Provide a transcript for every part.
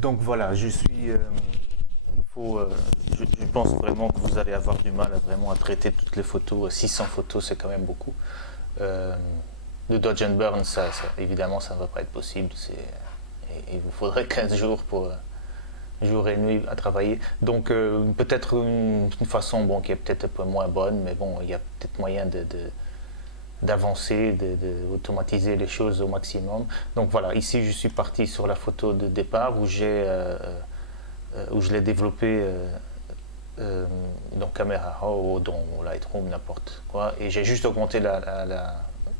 Donc voilà, je pense vraiment que vous allez avoir du mal à traiter toutes les photos. 600 photos, c'est quand même beaucoup. Euh, le Dodge and Burn, évidemment, ça ne va pas être possible. Il vous faudrait 15 jours pour jour et nuit à travailler. Donc peut-être une façon qui est peut-être un peu moins bonne, mais bon, il y a peut-être moyen d'avancer, d'automatiser les choses au maximum. Donc voilà, ici je suis parti sur la photo de départ où je l'ai développé dans Camera Raw ou dans Lightroom, n'importe quoi, et j'ai juste augmenté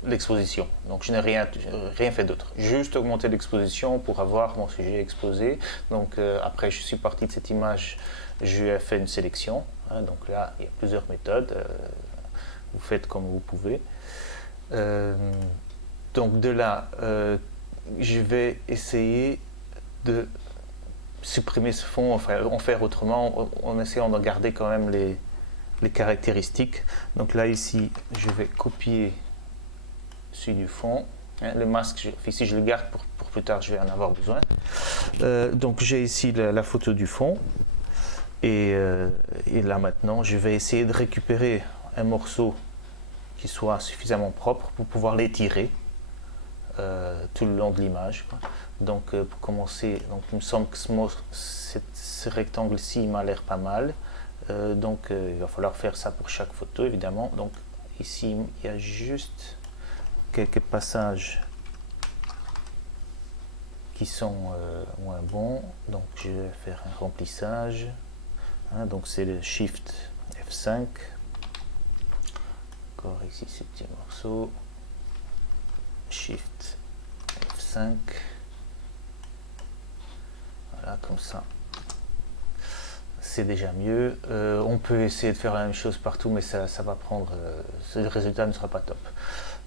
l'exposition. Donc je n'ai rien fait d'autre, juste augmenté l'exposition pour avoir mon sujet exposé. Donc après je suis parti de cette image, je lui ai fait une sélection. Donc là il y a plusieurs méthodes, vous faites comme vous pouvez. Donc de là, je vais essayer de supprimer ce fond, enfin en faire autrement, en essayant de garder quand même les caractéristiques. Donc là ici, je vais copier celui du fond. Le masque, ici je le garde pour plus tard, je vais en avoir besoin. Donc j'ai ici la photo du fond. Et là maintenant, je vais essayer de récupérer un morceau qui soit suffisamment propre pour pouvoir l'étirer tout le long de l'image. Donc pour commencer, donc, il me semble que ce rectangle-ci m'a l'air pas mal. Donc il va falloir faire ça pour chaque photo évidemment. Donc ici il y a juste quelques passages qui sont moins bons. Donc je vais faire un remplissage. Donc c'est le Shift F5. Encore ici ce petit morceau. Shift F5. Voilà, comme ça. C'est déjà mieux. On peut essayer de faire la même chose partout, mais ça va prendre. Le résultat ne sera pas top.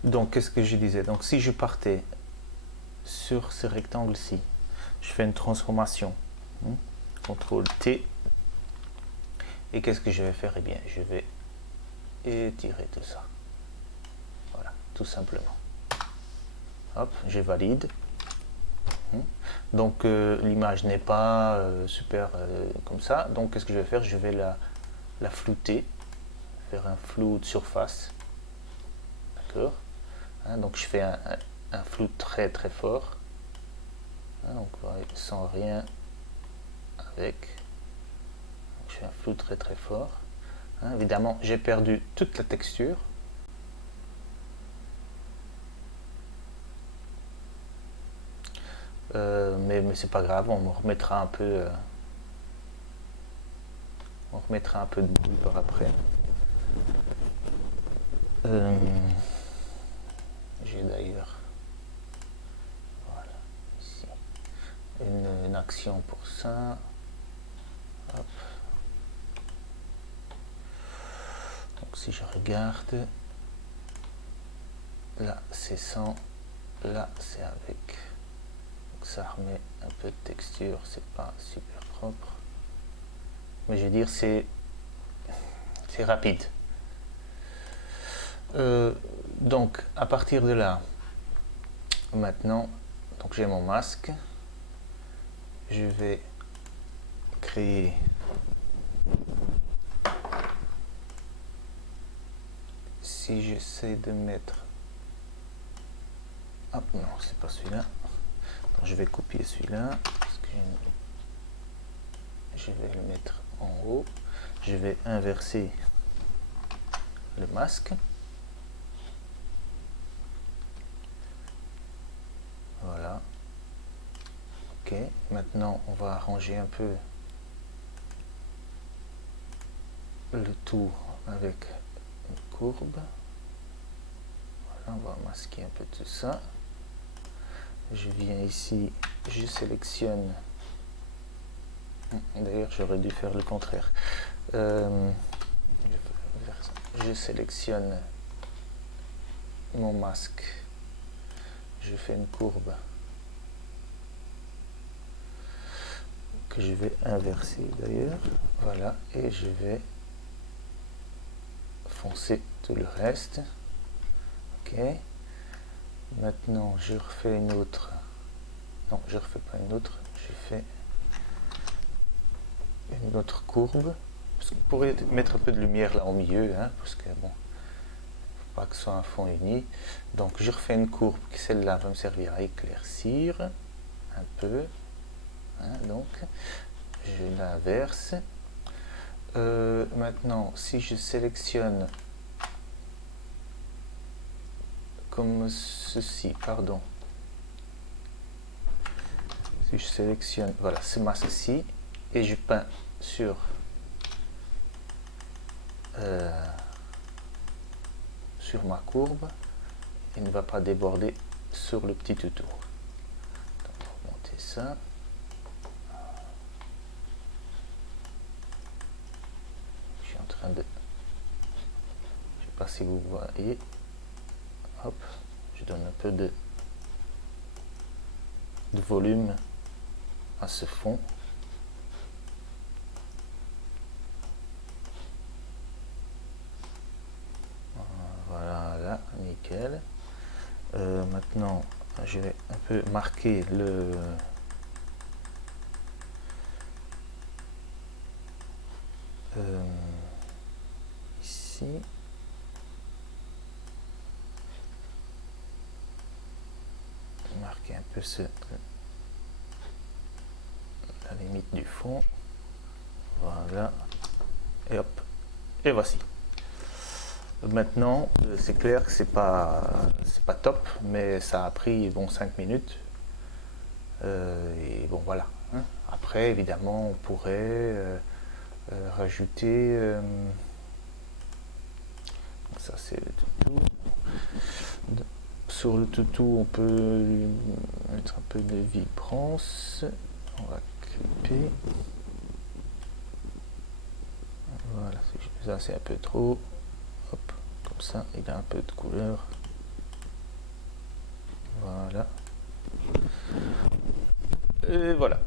Donc, qu'est-ce que je disais? Donc, si je partais sur ce rectangle-ci, je fais une transformation. CTRL T. Et qu'est-ce que je vais faire? Eh bien, je vais étirer tout ça. Voilà, tout simplement. Hop, je valide. Donc l'image n'est pas super comme ça. Donc qu'est-ce que je vais faire? Je vais la flouter, faire un flou de surface. D'accord. Donc je fais un flou très très fort. Donc sans rien avec. Donc, je fais un flou très très fort. Évidemment, j'ai perdu toute la texture. Mais c'est pas grave, on remettra un peu de boule par après. J'ai d'ailleurs voilà, ici une action pour ça. Hop. Donc si je regarde, là c'est sans, là c'est avec. Donc ça remet un peu de texture, c'est pas super propre. Mais je veux dire c'est rapide. Donc à partir de là, maintenant, donc j'ai mon masque, je vais créer si j'essaie de mettre, hop, non c'est pas celui-là, je vais copier celui-là, je vais le mettre en haut, je vais inverser le masque. Voilà. Ok, maintenant on va arranger un peu le tout avec une courbe. Voilà, on va masquer un peu tout ça. Je viens ici, je sélectionne. D'ailleurs, j'aurais dû faire le contraire. Je sélectionne mon masque. Je fais une courbe que je vais inverser d'ailleurs. Voilà, et je vais foncer tout le reste. Ok. Maintenant, je refais une autre. Non, je refais pas une autre, j'ai fait une autre courbe. Parce que vous pourrez mettre un peu de lumière là au milieu, hein, parce que bon, faut pas que ce soit un fond uni. Donc je refais une courbe qui celle-là va me servir à éclaircir un peu. Hein, donc je l'inverse. Maintenant, si je sélectionne comme ceci, pardon. Si je sélectionne, voilà, ce masque-ci, et je peins sur ma courbe, il ne va pas déborder sur le petit tuto. Donc, on va monter ça. Je suis en train de... Je sais pas si vous voyez. Hop, je donne un peu de volume à ce fond. Voilà, nickel. Maintenant, je vais un peu marquer le... ici. Marquer un peu la limite du fond. Voilà. Et hop. Et voici. Maintenant, c'est clair que c'est pas top, mais ça a pris bon 5 minutes. Et bon voilà. Hein. Après, évidemment, on pourrait rajouter. Ça c'est le toutou. Sur le toutou, on peut mettre un peu de vibrance. On va clipper. Voilà, ça c'est un peu trop. Hop, comme ça, il a un peu de couleur. Voilà. Et voilà.